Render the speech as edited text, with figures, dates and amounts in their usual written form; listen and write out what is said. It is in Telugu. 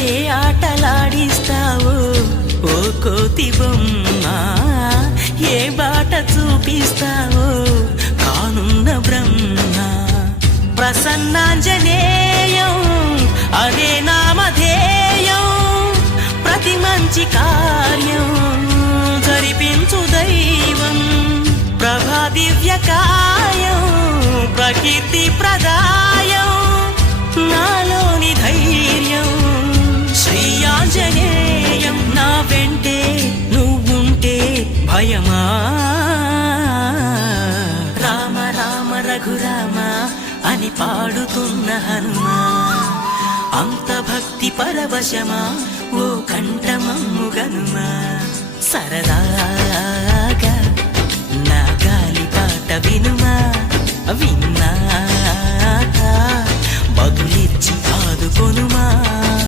ఏ ఆటలాడిస్తావో ఓ కోతి బొమ్మ, ఏ బాట చూపిస్తావో కానున్న బ్రహ్మ. ప్రసన్నాంజనేయం అదే నామధేయం, ప్రతి మంచి కార్యం జరిపించు దైవం. ప్రభా దివ్యకాయం ప్రకీర్తి ప్రదాయం, నాలోని ధైర్యం శ్రీ ఆంజనేయం. నా వెంటే నువ్వుంటే భయమా? రామ రామ రఘురామ అని పాడుతున్న హనుమా, అంత భక్తి పరవశమా ఓ కంఠమమ్ము గనుమా. సరదాగా నా గాలి పాట వినుమా, విన్నాక బదులిచ్చి ఆదుకొనుమా.